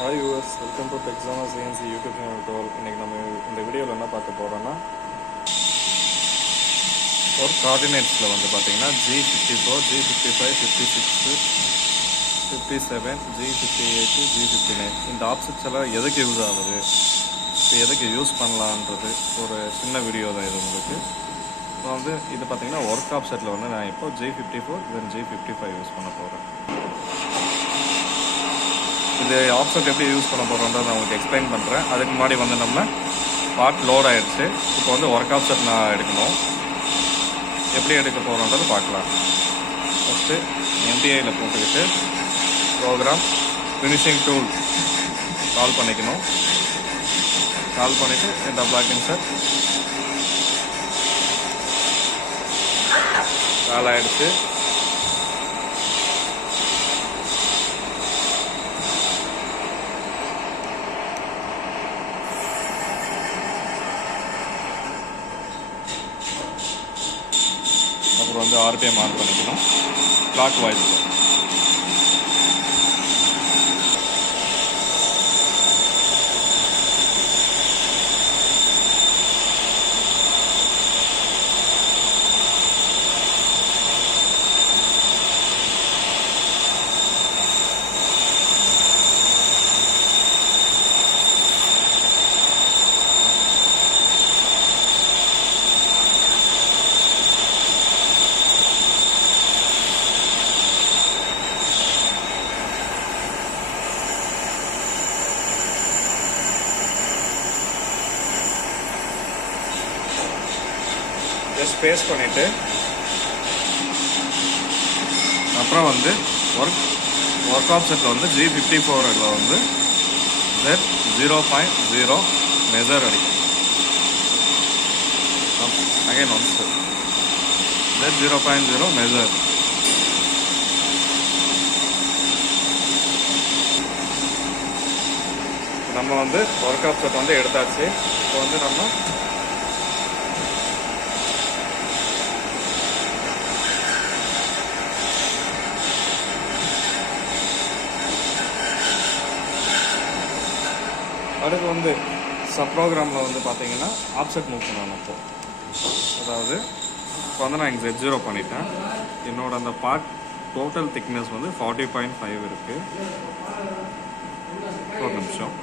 Hi viewers, welcome to TechZonerscnc YouTube channel tool. இன்னைக்கு நம்ம இந்த வீடியோவில் என்ன பார்க்க போகிறோன்னா ஒரு கோஆர்டினேட்ஸில் வந்து பார்த்தீங்கன்னா G54, G55, 56, 57, G58, G59 இந்த ஆப்ஜெக்ட்ஸ் எல்லாம் எதுக்கு யூஸ் ஆகுது, இப்போ எதுக்கு யூஸ் பண்ணலான்றது ஒரு சின்ன வீடியோ தான் இது உங்களுக்கு. இப்போ வந்து இது பார்த்தீங்கன்னா ஒர்க் ஆப்செட்டில் வந்து நான் இப்போ G54 தென் G55 யூஸ் பண்ண போகிறேன். இது ஆப்செட் எப்படி யூஸ் பண்ண போகிறோன்றதை நான் உங்களுக்கு எக்ஸ்பிளைன் பண்ணுறேன். அதுக்கு முன்னாடி வந்து நம்ம பார்ட் லோட் ஆகிடுச்சு. இப்போ வந்து ஒர்க் ஆப்செட் நான் எடுக்கணும். எப்படி எடுக்க போகிறோன்றது பார்க்கலாம். ஃபஸ்ட்டு MPIயில் போட்டுக்கிட்டு ப்ரோக்ராம் ஃபினிஷிங் டூல் கால் பண்ணிக்கணும். கால் பண்ணிவிட்டு இந்த பிளாக் இன்சர்ட் கால் ஆகிடுச்சு. அப்புறம் வந்து RPM ஆன் பண்ணிக்கணும் கிளாக் வாய்ஸில். ஜஸ்ட் பேஸ்ட் பண்ணிவிட்டு அப்புறம் வந்து ஒர்க் ஆப்செட்டில் வந்து G54 வந்து Z0.0 மெஷர் அடிக்கும். Again once Z0.0 measure. நம்ம வந்து ஒர்க் ஆப்செட் வந்து எடுத்தாச்சு. இப்போ வந்து நம்ம அடுத்து வந்து சப் ப்ரோக்ராமில் வந்து பார்த்தீங்கன்னா ஆப்செட் மூவ் பண்ணணும். அப்போ அதாவது இப்போ வந்து நான் இங்கே Z0 பண்ணிட்டேன். என்னோட அந்த பார்ட் டோட்டல் திக்னஸ் வந்து 40.5 இருக்குது. ஒரு நிமிஷம்.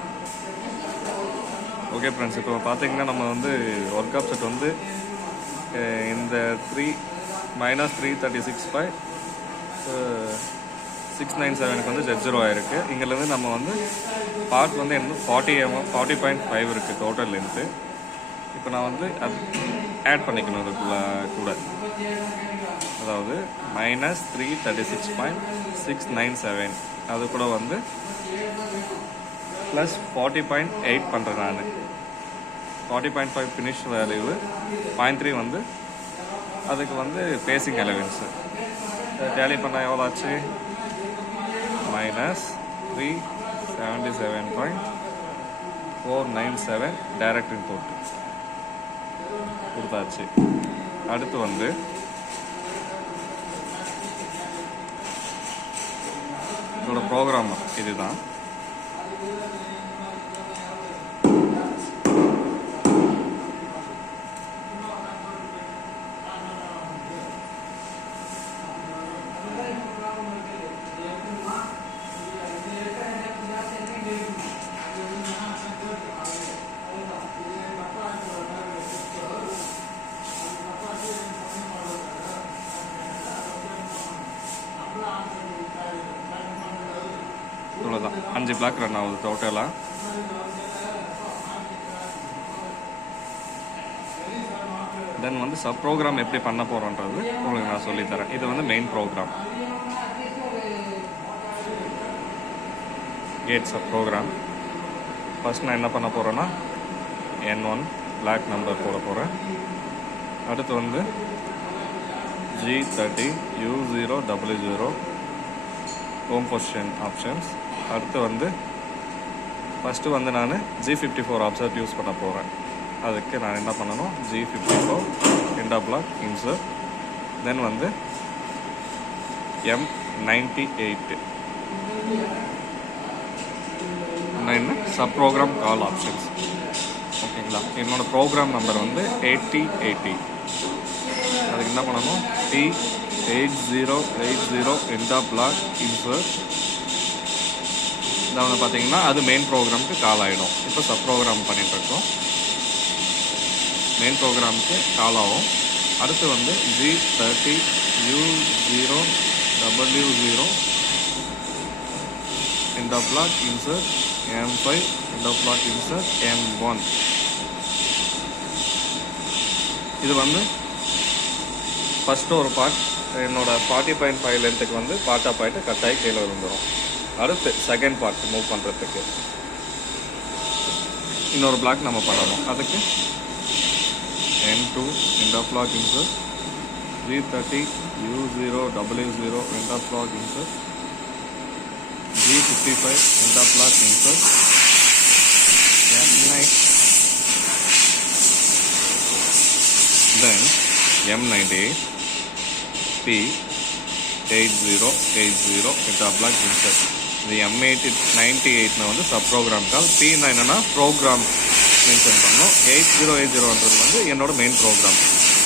ஓகே ஃப்ரெண்ட்ஸ், இப்போ பார்த்தீங்கன்னா நம்ம வந்து ஒர்க் ஆப்செட் வந்து இந்த -336 697க்கு வந்து Z0 ஆயிருக்கு. இங்கேருந்து நம்ம வந்து பார்ட் வந்து என்ன 40.5 இருக்குது டோட்டல் லென்த்து. இப்போ நான் வந்து அது ஆட் பண்ணிக்கணும் அதுக்குள்ள கூட. அதாவது -336.697 அது கூட வந்து ப்ளஸ் 40.8 பண்ணுறேன் நான். 40.5 ஃபினிஷ் வேல்யூ, 0.3 வந்து அதுக்கு வந்து பேசிங் அலவன்ஸு. டேலி பண்ணால் எவ்வளோ ஆச்சு? -377.497 டைரக்ட் இன்புட் கொடுத்தாச்சு. அடுத்து வந்து இதோட ப்ரோக்ராம் இதுதான். இவ்வளோதான், 5 பிளாக் ரன் ஆகுது டோட்டலாக. தென் வந்து சப் ப்ரோக்ராம் எப்படி பண்ண போகிறோன்றது உங்களுக்கு நான் சொல்லித்தரேன். இது வந்து மெயின் ப்ரோக்ராம், கேட் சப் ப்ரோக்ராம். ஃபஸ்ட் நான் என்ன பண்ண போகிறேன்னா N1 பிளாக் நம்பர் போட போகிறேன். அடுத்து வந்து G30 U0W0 home position options. அடுத்து வந்து ஃபஸ்ட்டு வந்து நான் G54 ஆப்செட் யூஸ் பண்ண போகிறேன். அதுக்கு நான் என்ன பண்ணணும், G54 எண்டா பிளாக் இன்சர்ட், தென் வந்து M98 என்ன சப் ப்ரோக்ராம் கால் ஆப்ஷன்ஸ். ஓகேங்களா. என்னோட ப்ரோக்ராம் நம்பர் வந்து 8080. அதுக்கு என்ன பண்ணணும், P8080 end of block insert. இதை வந்து பார்த்தீங்கன்னா அது மெயின் ப்ரோக்ராமுக்கு கால் ஆகிடும். இப்போ சப் ப்ரோக்ராம் பண்ணிகிட்ருக்கோம், மெயின் ப்ரோக்ராமுக்கு கால் ஆகும். அடுத்து வந்து G30U0W0 end of block insert M5 end of block insert M1. இது வந்து ஃபஸ்ட்டு ஒரு பார்ட் என்னோட 40.5 லென்த்துக்கு வந்து பார்ட் ஆஃப் ஆகிட்டு கட் ஆகி கீழே விழுந்துடும். அடுத்து செகண்ட் பார்ட் மூவ் பண்ணுறதுக்கு இன்னொரு பிளாக் நம்ம பண்ணணும். அதுக்கு N2 end of block insert G30U0W0 end of block insert G55 end of block insert M9, then M98 P8080 end of block insert. இது M98 வந்து சப் ப்ரோக்ராம் கால். P9 என்னன்னா program mention பண்ணணும். 8080ன்றது வந்து என்னோட மெயின் ப்ரோக்ராம்.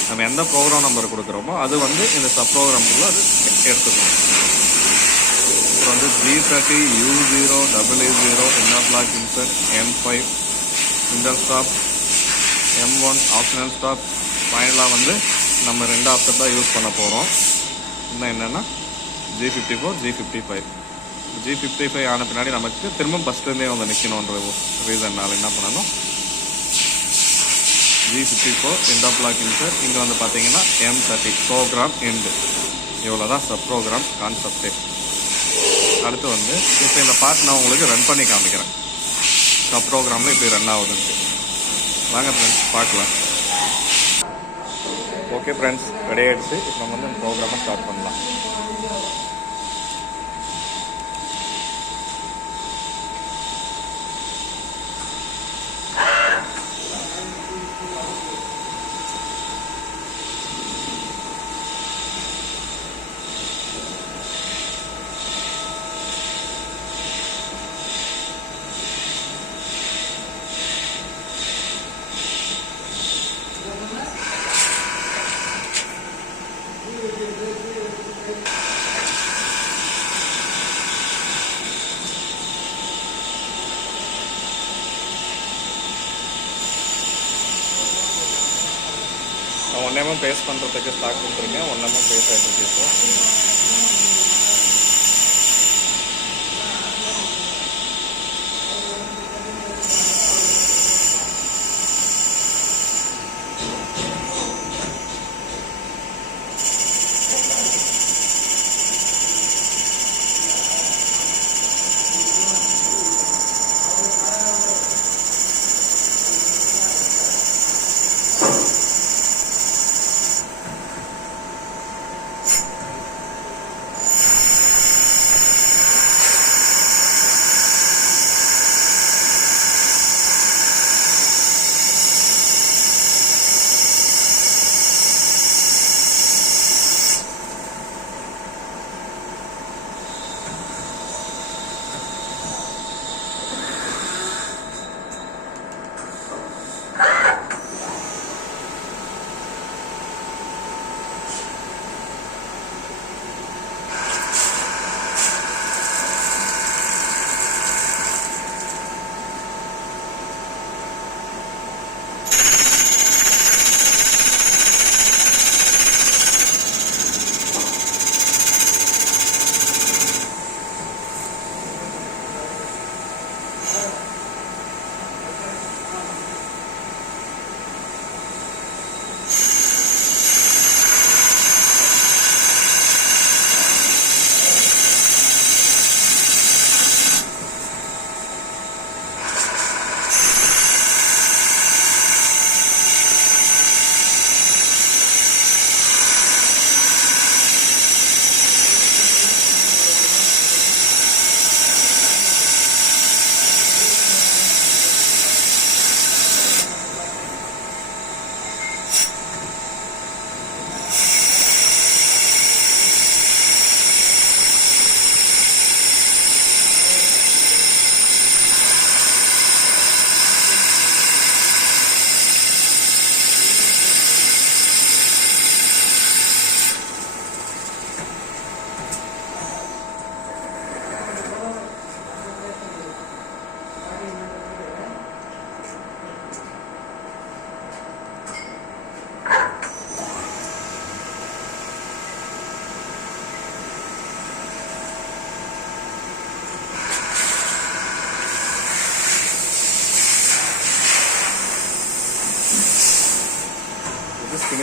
நம்ம எந்த program number கொடுக்குறோமோ அது வந்து இந்த சப் ப்ரோக்ராம்குள்ளே அது எடுத்துக்கணும். அப்புறம் வந்து G30U0W0 end of block insert M5 inter stop M1 optional stop. ஃபைனலாக வந்து நம்ம 2 ஆப்ஷன் தான் யூஸ் பண்ண போகிறோம். இன்னும் என்னென்னா G54 G55. G55 ஆன பின்னாடி நமக்கு திரும்ப ஃபஸ்ட்லேருந்தே வந்து நிற்கணுன்ற ரீசன்னால் என்ன பண்ணணும், G54 end of block insert. இங்கே வந்து பார்த்தீங்கன்னா M30 ப்ரோக்ராம் எண்டு. இவ்வளோ தான் சப் ப்ரோக்ராம் கான்செப்டே. அடுத்து வந்து இப்போ இந்த பார்ட் நான் உங்களுக்கு ரன் பண்ணி காமிக்கிறேன். சப் ப்ரோக்ராமில் இப்படி ரன் ஆகுதுன்ட்டு வாங்க ஃப்ரெண்ட்ஸ் பார்க்கலாம். ஓகே ஃப்ரெண்ட்ஸ், ரெடி ஆகிடுச்சு. இப்போ நம்ம வந்து இந்த ப்ரோக்ராமை ஸ்டார்ட் பண்ணலாம். நான் ஒன்றேமும் பேஸ் பண்ணுறதுக்கு ஸ்டாக் கொடுத்துருக்கேன். ஒன்றேமும் பேஸ் ஆகிட்டு இப்போ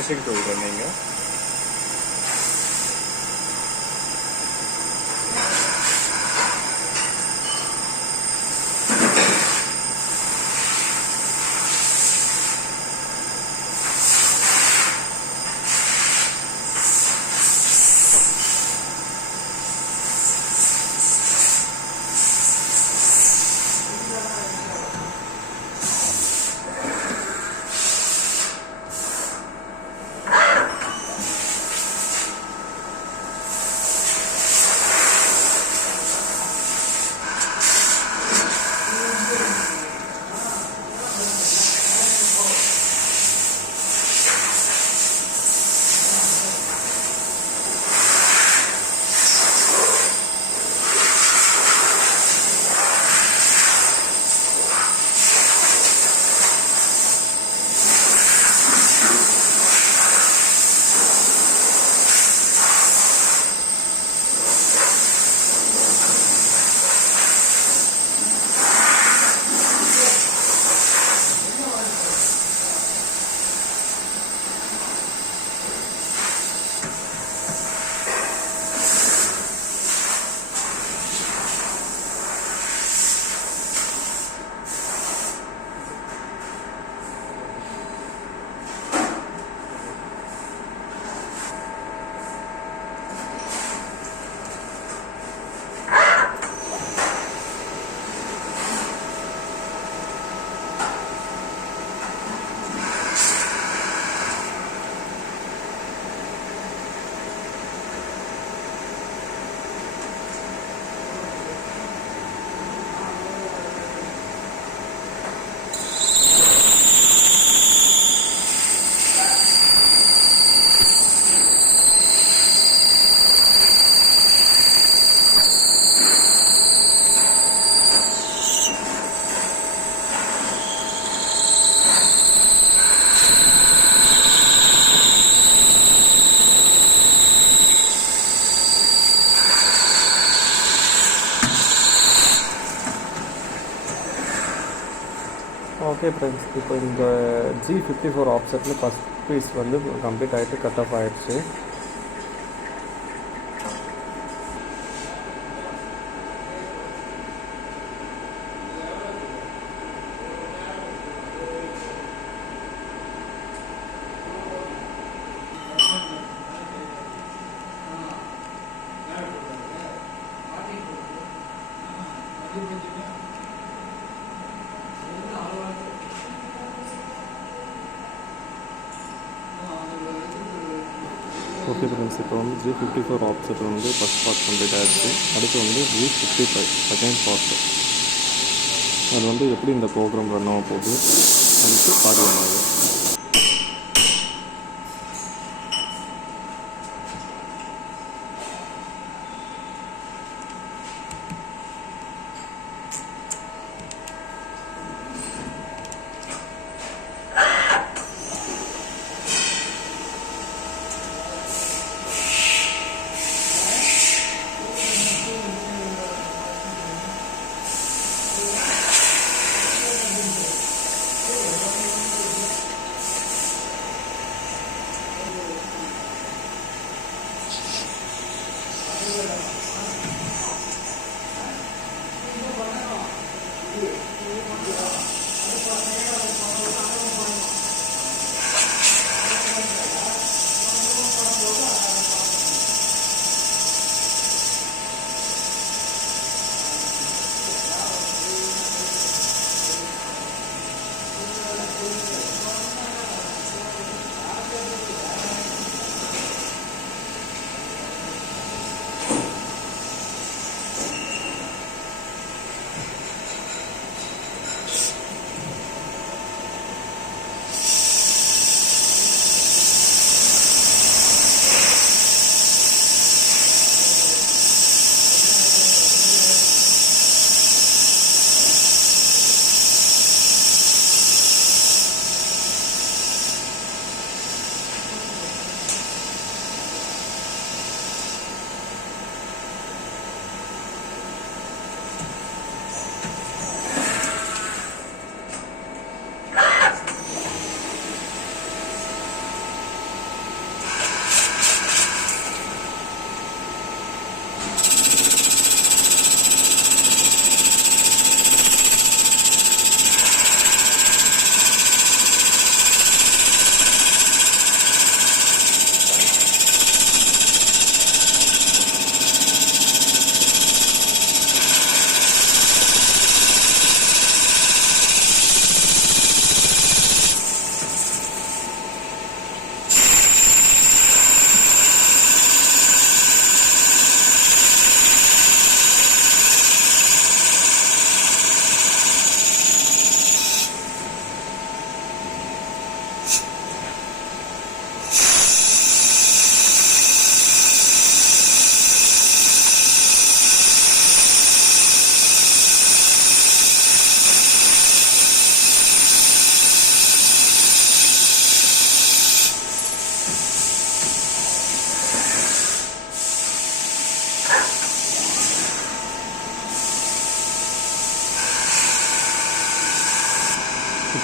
finishing tool running. Okay friends, இப்போ இந்த G54 ஆப்செட்டில் ஃபஸ்ட் பீஸ் வந்து கம்ப்ளீட் ஆகிட்டு கட் ஆஃப் ஆகிடுச்சு. ஓகே ஃப்ரெண்ட்ஸ், இப்போ வந்து G54 ஆப்செட் வந்து ஃபஸ்ட் பார்ட் கம்ப்ளீட் ஆகிடுச்சு. அடுத்து வந்து G55 செகண்ட் பார்ட்டு. அது வந்து எப்படி இந்த ப்ரோக்ராம் ரன் ஆக போகுது அதுக்கு பாதியமாகுது.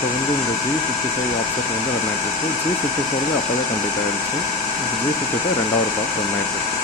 இப்போ வந்து இந்த G55 ஆப்செட் வந்து ரன் ஆகிட்டுருக்கு. G54 அப்போவே கம்ப்ளீட் ஆகிடுச்சு. G55 ரெண்டாவது பார்ட் ரன் ஆகிட்டுருக்கு.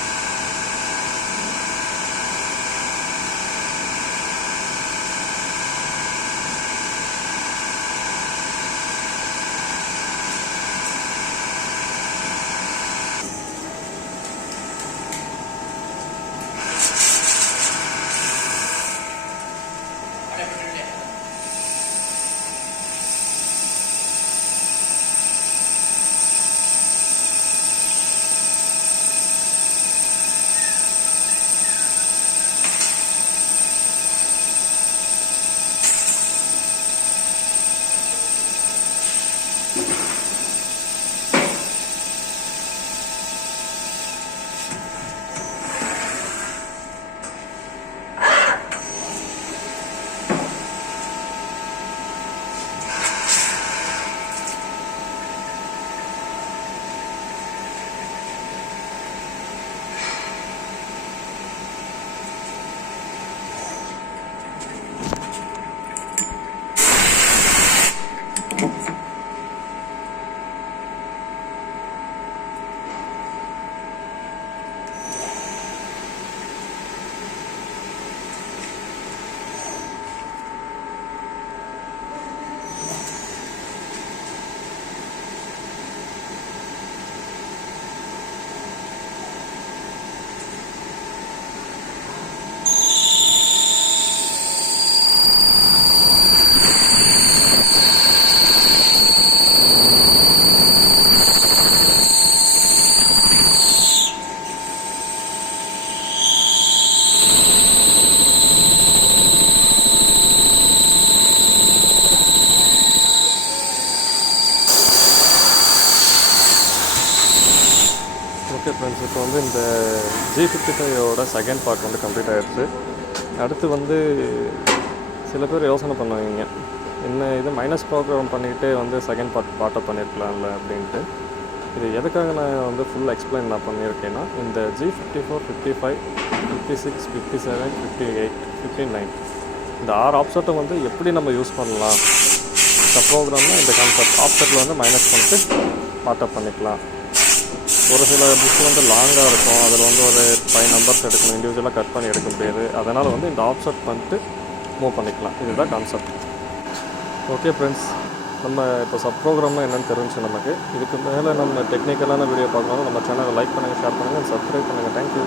ஓகே ஃப்ரெண்ட்ஸ், இப்போ வந்து இந்த G55 செகண்ட் பார்ட் வந்து கம்ப்ளீட் ஆகிடுச்சு. அடுத்து வந்து சில பேர் யோசனை பண்ணுவாங்க, என்ன இது மைனஸ் ப்ரோக்ராம் பண்ணிக்கிட்டே வந்து செகண்ட் பார்ட்டை பண்ணியிருக்கலாம்ல அப்படின்ட்டு. இது எதுக்காக நான் வந்து ஃபுல் எக்ஸ்பிளைன் நான் பண்ணியிருக்கேன்னா, இந்த G54, 55, 56, 57, 58, 59 இந்த 6 ஆப்செட்டை வந்து எப்படி நம்ம யூஸ் பண்ணலாம் இந்த ப்ரோக்ராமில், இந்த கான்செப்ட் ஆப்செட்டில் வந்து மைனஸ் பண்ணிட்டு பார்ட்டை பண்ணிக்கலாம். ஒரு சில புக்ஸ் வந்து லாங்காக இருக்கும், அதில் வந்து ஒரு 5 நம்பர்ஸ் எடுக்கணும், இண்டிவிஜுவலாக கட் பண்ணி எடுக்க முடியாது. அதனால் வந்து இந்த ஆப்செட் பண்ணிட்டு மூவ் பண்ணிக்கலாம். இதுதான் கான்செப்ட். ஓகே ஃப்ரெண்ட்ஸ், நம்ம இப்போ சப் ப்ரோக்ராம்னா என்னென்னு தெரிஞ்சு நமக்கு. இதுக்கு மேலே நம்ம டெக்னிக்கலான வீடியோ பார்க்கணும். நம்ம சேனலை லைக் பண்ணுங்கள், ஷேர் பண்ணுங்கள், சப்ஸ்கிரைப் பண்ணுங்கள். தேங்க்யூ.